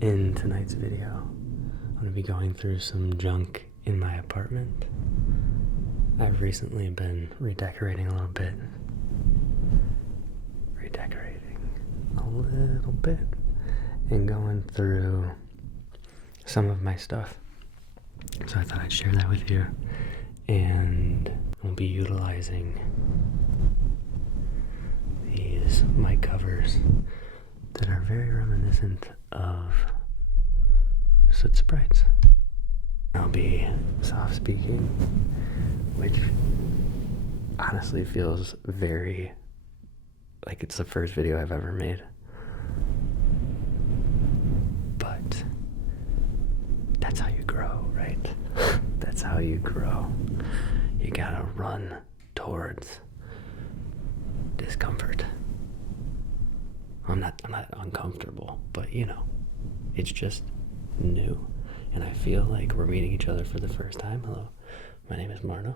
In tonight's video, I'm going to be going through some junk in my apartment. I've recently been redecorating a little bit. And going through some of my stuff. So I thought I'd share that with you. And we'll be utilizing these mic covers that are very reminiscent of soot sprites. I'll be soft speaking, which honestly feels very like it's the first video I've ever made. But that's how you grow, right? That's how you grow. You gotta run towards discomfort. I'm not uncomfortable, but you know, it's just new. And I feel like we're meeting each other for the first time. Hello, my name is Marno.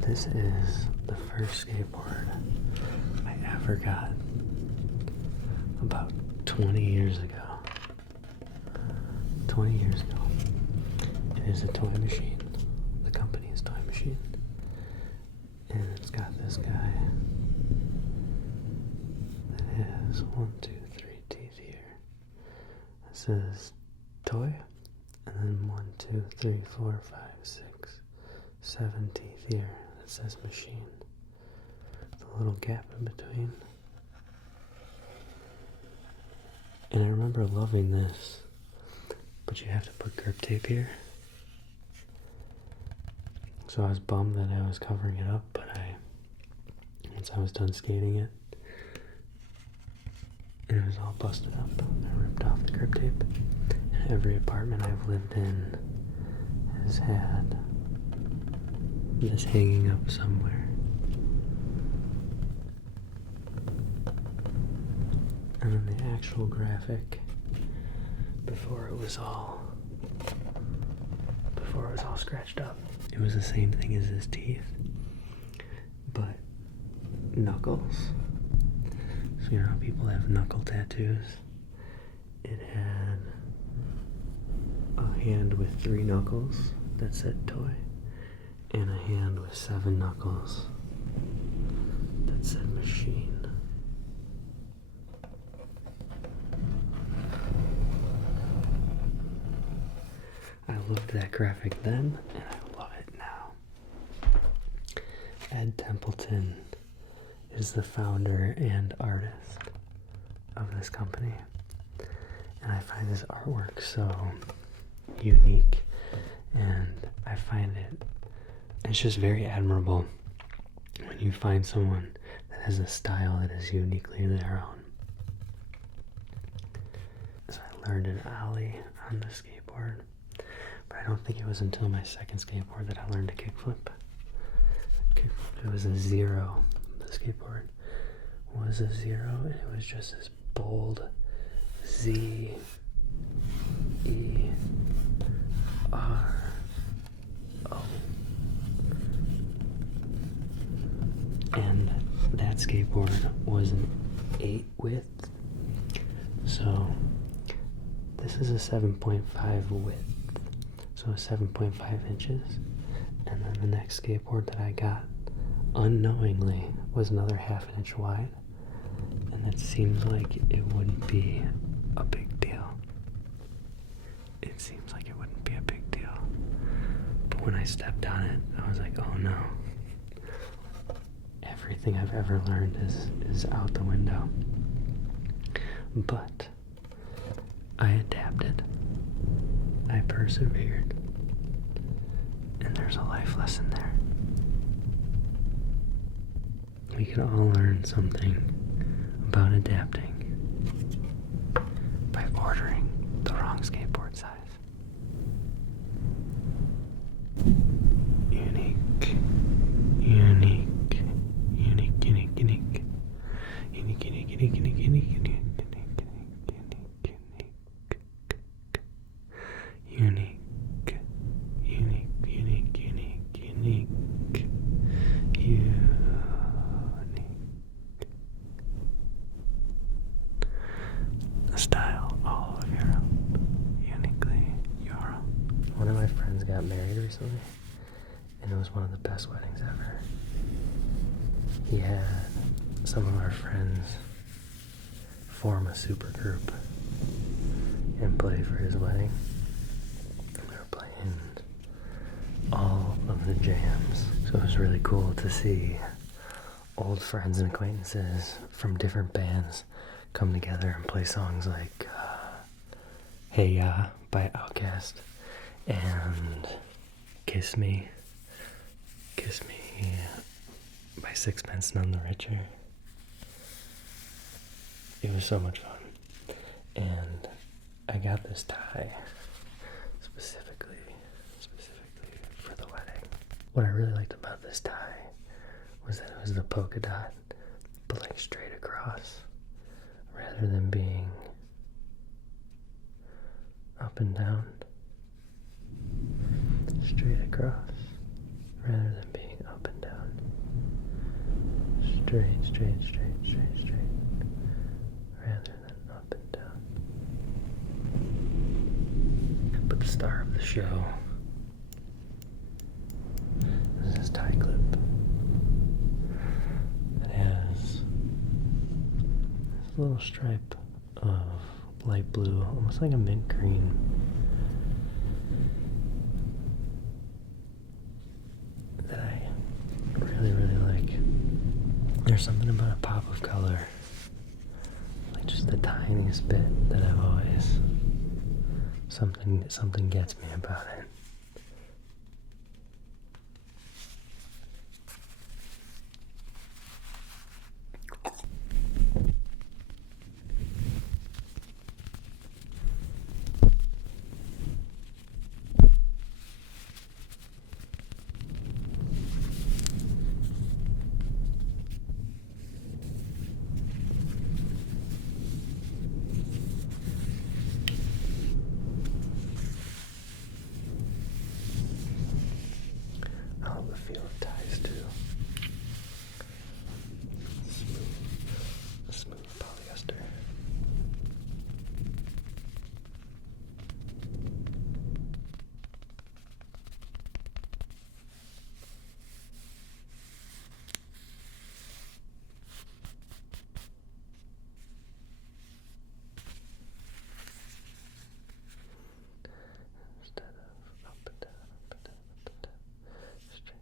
This is the first skateboard I ever got about 20 years ago. 20 years ago. It is a toy machine. The company is Toy Machine. And it's got this guy that has 1, 2, 3 teeth here. It says toy, and then 1, 2, 3, 4, 5, 6, 7 teeth here. It says machine. With a little gap in between. And I remember loving this, but you have to put grip tape here. So I was bummed that I was covering it up, but once I was done skating it, and it was all busted up, I ripped off the grip tape. And every apartment I've lived in has had this hanging up somewhere. And then the actual graphic before it was all scratched up. It was the same thing as his teeth, but knuckles. So you know how people have knuckle tattoos? It had a hand with 3 knuckles that said toy, and a hand with 7 knuckles that said machine. I loved that graphic then, and I love it now. Ed Templeton is the founder and artist of this company, and I find his artwork so unique, and I find it's just very admirable when you find someone that has a style that is uniquely their own. So I learned an ollie on the skateboard, but I don't think it was until my second skateboard that I learned a kickflip. It was a 0. The skateboard was a 0, and it was just this bold Z E R O. And that skateboard was an 8 width, so this is a 7.5 width, so 7.5 inches. And then the next skateboard that I got unknowingly was another 1/2 inch wide, and it seems like it wouldn't be a big deal. It seems like it wouldn't be a big deal, but when I stepped on it, I was like, oh no. Everything I've ever learned is out the window. But I adapted. I persevered. And there's a life lesson there. We can all learn something about adapting by ordering the wrong skateboard size. Unique. recently, and it was one of the best weddings ever. He had some of our friends form a super group and play for his wedding. We were playing all of the jams, so it was really cool to see old friends and acquaintances from different bands come together and play songs like Hey Ya by Outkast and Kiss Me by Sixpence None the Richer. It was so much fun, and I got this tie specifically for the wedding. What I really liked about this tie was that it was the polka dot, but like straight across, rather than being up and down. Straight across, rather than being up and down. Straight, rather than up and down. But the star of the show is this tie clip. It has this little stripe of light blue, almost like a mint green, that I really, really like. There's something about a pop of color, like just the tiniest bit, that I've always, something gets me about it. Feel of ties too. Smooth polyester. Instead of up and down, up and down, up and down. Straight.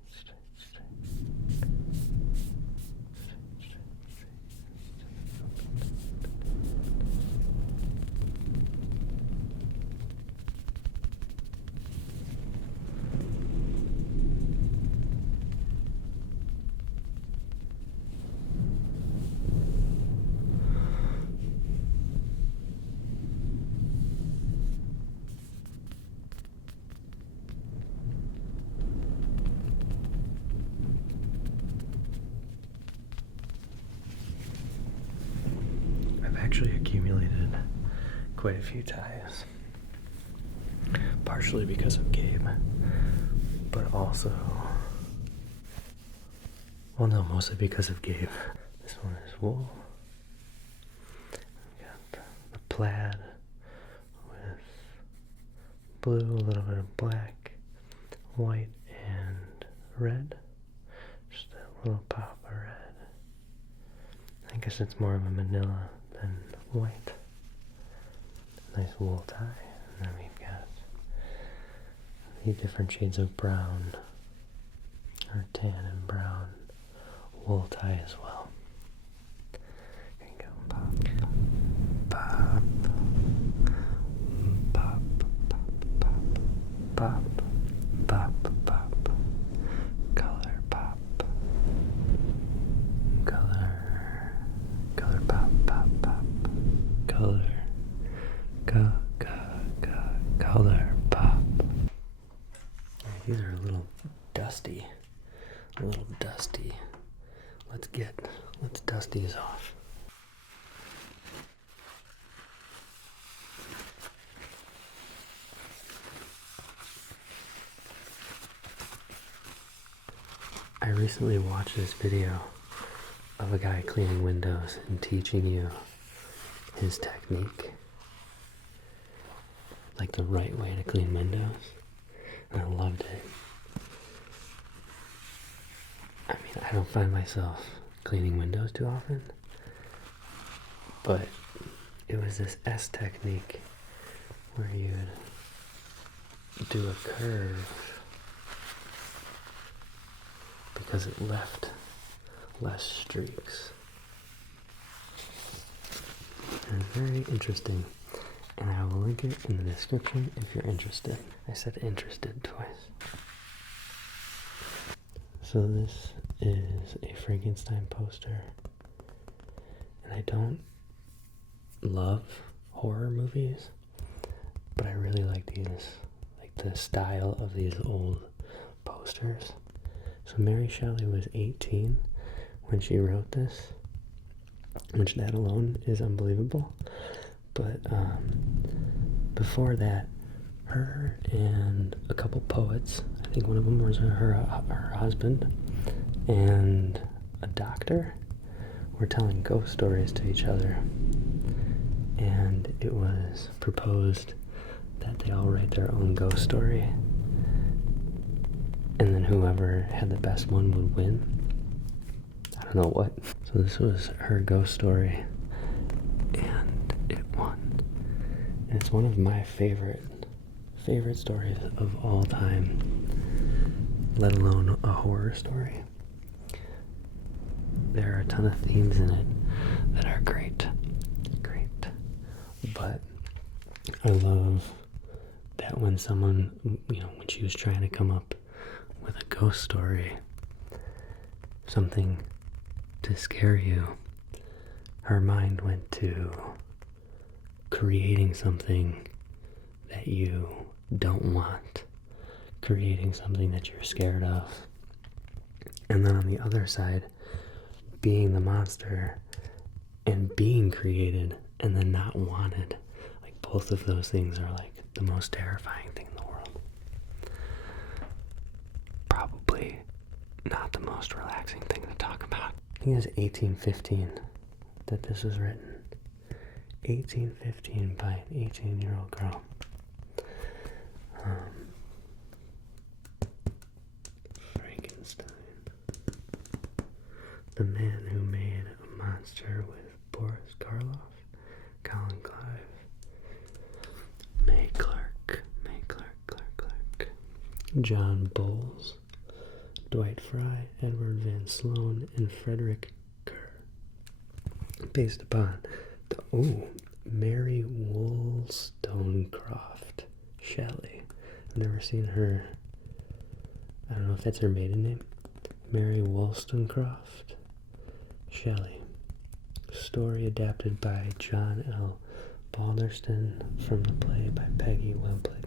I've actually accumulated quite a few ties, partially because of Gabe, but also, well, no, mostly because of Gabe. This one is wool. We've got the plaid with blue, a little bit of black, white, and red. Just a little pop of red. I guess it's more of a manila than white. Nice wool tie. And then we've got the different shades of brown, or tan and brown wool tie as well. Here you go. Pop, pop, pop, pop, pop, pop, pop, color pop, color pop, pop, pop, color, color pop. These are a little dusty. Let's dust these off. I recently watched this video of a guy cleaning windows and teaching you his technique, like the right way to clean windows, and I loved it. I don't find myself cleaning windows too often, but it was this S technique where you'd do a curve because it left less streaks. And very interesting, and I will link it in the description if you're interested. I said interested twice. So this is a Frankenstein poster, and I don't love horror movies, but I really like these, like the style of these old posters. So Mary Shelley was 18 when she wrote this, which that alone is unbelievable. But before that, her and a couple poets, I think one of them was her husband, and a doctor, were telling ghost stories to each other. And it was proposed that they all write their own ghost story, and then whoever had the best one would win. I don't know what. So this was her ghost story, and it won. And it's one of my favorite stories of all time, let alone a horror story. There are a ton of themes in it that are great. But I love that when someone, when she was trying to come up with a ghost story, something to scare you, her mind went to creating something that you don't want, creating something that you're scared of. And then on the other side, being the monster and being created and then not wanted. Like, both of those things are like the most terrifying thing in the world. Probably not the most relaxing thing to talk about. I think it was 1815 that this was written. 1815 by an 18-year-old girl. Frankenstein. The man who made a monster with Boris Karloff, Colin Clive, May Clark, John Bowles, Dwight Fry, Edward Van Sloan, and Frederick Kerr. Based upon Mary Wollstonecraft Shelley. I've never seen her. I don't know if that's her maiden name. Mary Wollstonecraft Shelley. Story adapted by John L. Balderston from the play by Peggy Webling.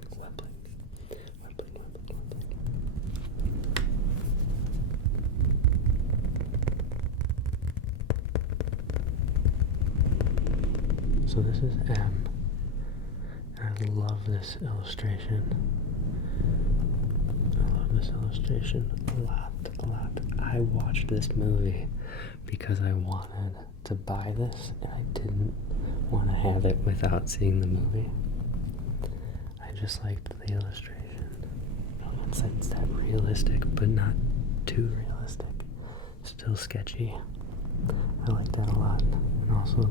So this is M. And I love this illustration. A lot. I watched this movie because I wanted to buy this, and I didn't want to have it without seeing the movie. I just liked the illustration. I don't know, it's that realistic, but not too realistic. Still sketchy. I like that a lot. And also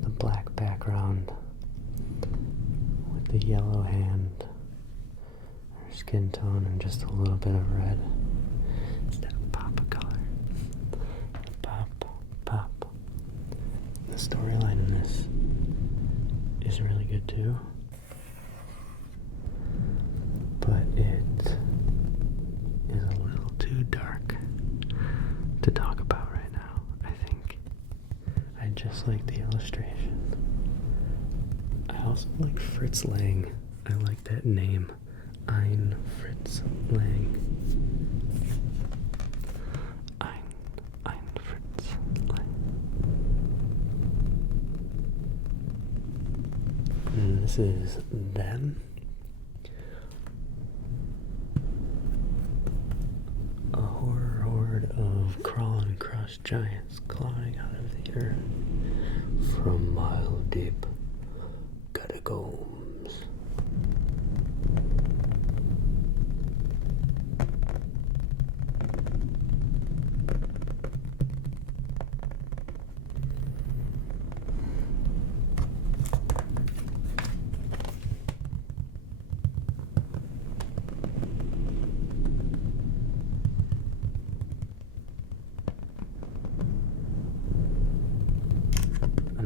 the black background with the yellow hand, her skin tone, and just a little bit of red. It's that pop of color. Pop. The storyline in this is really good too, but it is a little too dark to talk about right now, I think. I just like the illustration. I also like Fritz Lang. I like that name. Ein Fritz Lang. Ein Fritz Lang. And this is them. A horror horde of crawling crushed giants clawing out of the earth from mile deep catacombs.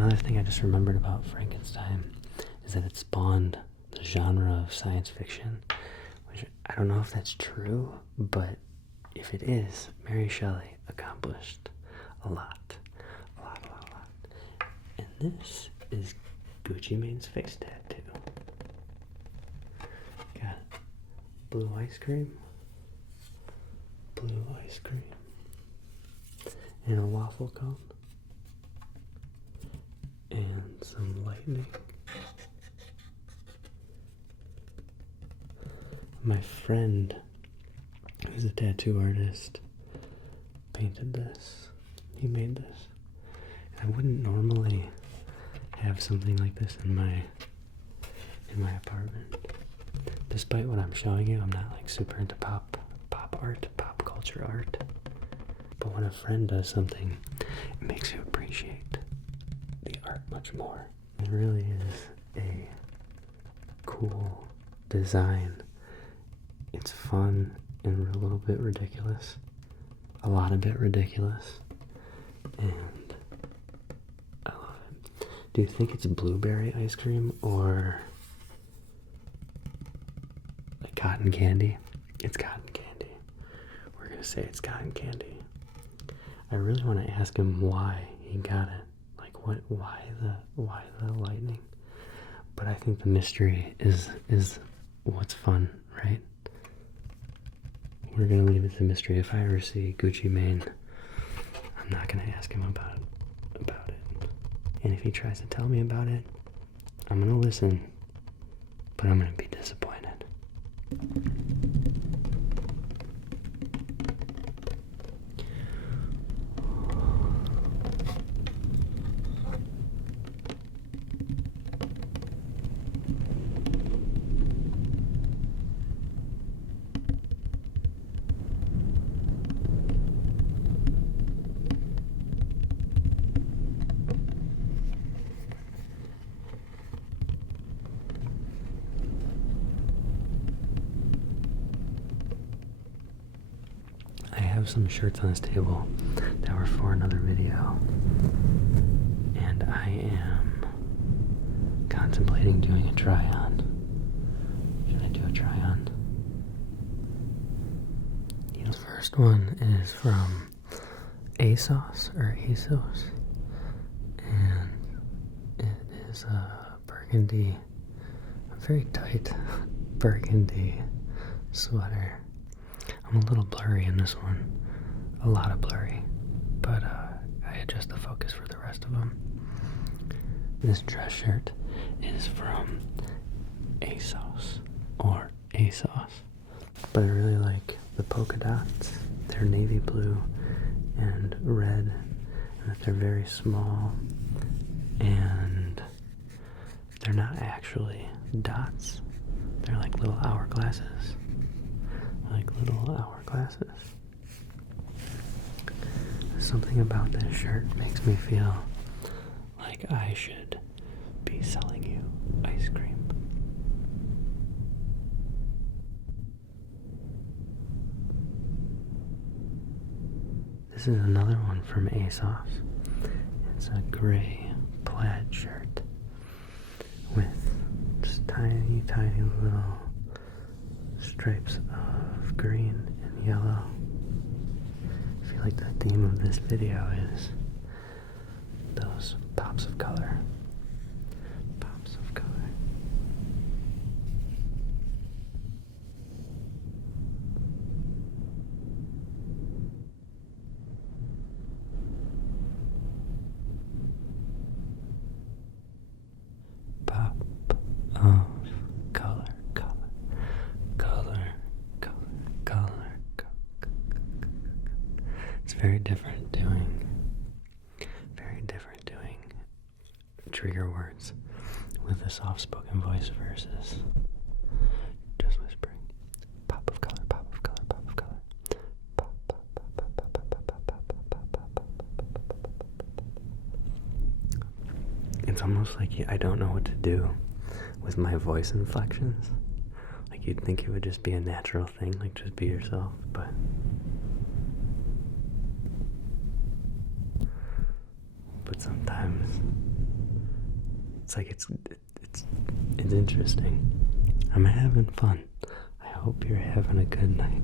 Another thing I just remembered about Frankenstein is that it spawned the genre of science fiction, which I don't know if that's true, but if it is, Mary Shelley accomplished a lot. A lot. And this is Gucci Mane's face tattoo. Got blue ice cream, and a waffle cone, and some lightning. My friend, who's a tattoo artist, painted this. He made this. And I wouldn't normally have something like this in my apartment. Despite what I'm showing you, I'm not like super into pop art, pop culture art. But when a friend does something, it makes you appreciate the art much more. It really is a cool design. It's fun and a little bit ridiculous. A lot of bit ridiculous. And I love it. Do you think it's blueberry ice cream or like cotton candy? It's cotton candy. We're gonna say it's cotton candy. I really want to ask him why he got it. Like why the lightning? But I think the mystery is what's fun, right? We're gonna leave it to mystery. If I ever see Gucci Mane, I'm not gonna ask him about it. And if he tries to tell me about it, I'm gonna listen, but I'm gonna be disappointed. I have some shirts on this table that were for another video, and I am contemplating doing a try-on. Should I do a try-on? The first one is from ASOS, and it is a burgundy, a very tight burgundy sweater. I'm a little blurry in this one, a lot of blurry, but I adjust the focus for the rest of them. This dress shirt is from ASOS, but I really like the polka dots. They're navy blue and red, and that they're very small, and they're not actually dots. They're like little hourglasses. Something about this shirt makes me feel like I should be selling you ice cream. This is another one from ASOS. It's a gray plaid shirt with just tiny little stripes of green and yellow. I feel like the theme of this video is those pops of color. Pop of color. It's very different doing trigger words with a soft-spoken voice versus just whispering. Pop of color. It's almost like I don't know what to do with my voice inflections. Like you'd think it would just be a natural thing, like just be yourself, but sometimes it's like it's interesting. I'm having fun. I hope you're having a good night.